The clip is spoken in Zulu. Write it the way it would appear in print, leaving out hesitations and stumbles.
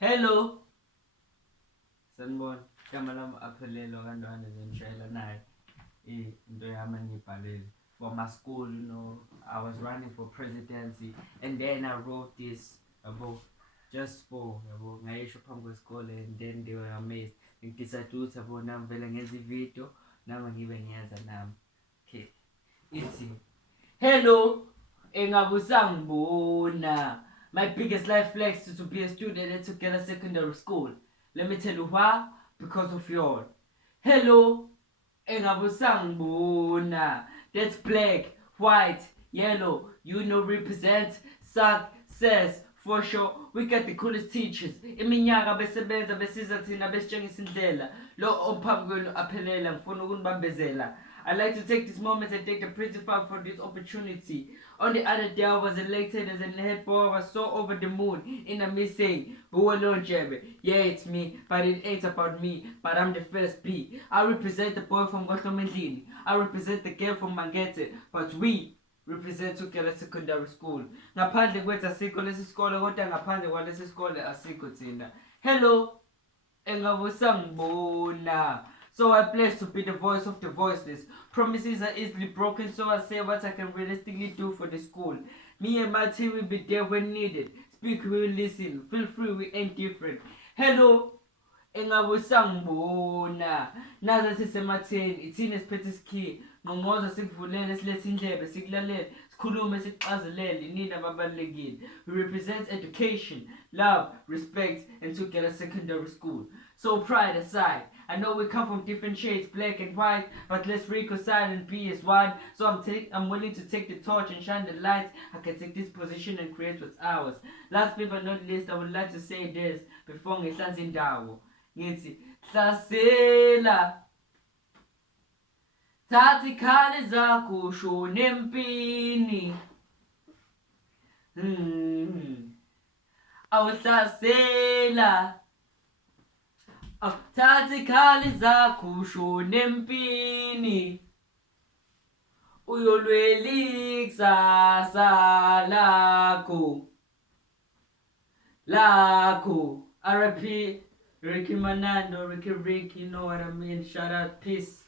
Hello. Sanibona. Igama lami aphelelo kantwana ngishayela naye into yami engibhalile. For my school, I was running for presidency and then I wrote this about just for ngayisho phambi kwesikole and then they were amazed. Ngidecide ukuthi yabo nami vele ngenza ividiyo nami ngibe ngiyenza nami. Okay. Ithi hello, engabusangibona. My biggest life flex is to be a student at Together Secondary School. Let me tell you why. Because of you all. Hello, engabusangibona. That's black, white, yellow. Represent success. For sure, we got the coolest teachers. Iminyaka besebenza besiza thina besitshengisa indlela. Lo ophambi kwenu aphelela ngifuna ukunibambezela. I'd like to take this moment and thank the principal for this opportunity. On the other day, I was elected as a head boy. I was so over the moon in a missing. Yeah, it's me, but it ain't about me. But I'm the first B. I represent the boy from Gohlomendlini. I represent the girl from Mangete. But we represent Together Secondary School. Ngaphandle kwethu asikho lesi sikole kodwa ngaphandle kwalesi sikole asikho thina. Hello, engabusangibona. So I pledge to be the voice of the voiceless. Promises are easily broken, so I say what I can realistically do for the school. Me and my team will be there when needed. Speak, we will listen. Feel free, we ain't different. Hello, engabusangibona. Naza sisematheni, ithini esiphethe isikhiye. Ngqongqoza sikuvulele silethe indlebe sikulalele. Sikhulume siqazelele nina ababalulekile. We represent education, love, respect, and Together Secondary School. So pride aside, I know we come from different shades, black and white, but let's reconcile and be as one. So I'm willing to take the torch and shine the light. I can take this position and create what's ours. Last but not least, I would like to say this before ngihlanze indawo. Ngithi hlasela thatha ikhali zakho ushone empini. Awuhlasela thatha ikhali zakho ushone empini. Uyolwela ikusasa lakho. R.I.P. Ricky Manando, Ricky, you know what I mean. Shout out, peace.